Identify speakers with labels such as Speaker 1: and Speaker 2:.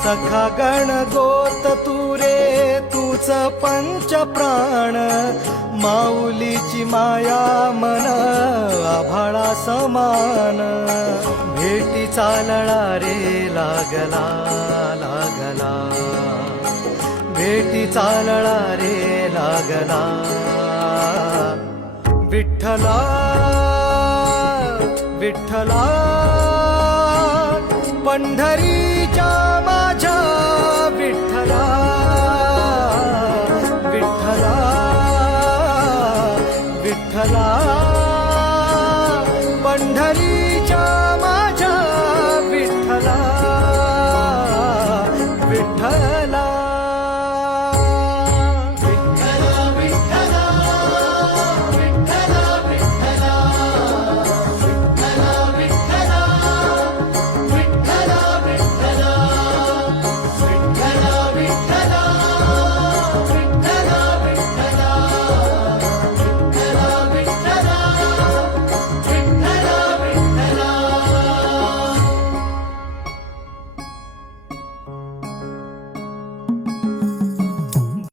Speaker 1: सखा गण गोत तुरे तूच पंच प्राण. माऊलीची माया मन आभाळा समान. भेटी चालणा रे लागला लागला. भेटी चालणा रे लागला. विठ्ठला विठ्ठला पंढरीच्या विठ्ठला पंढरीच्या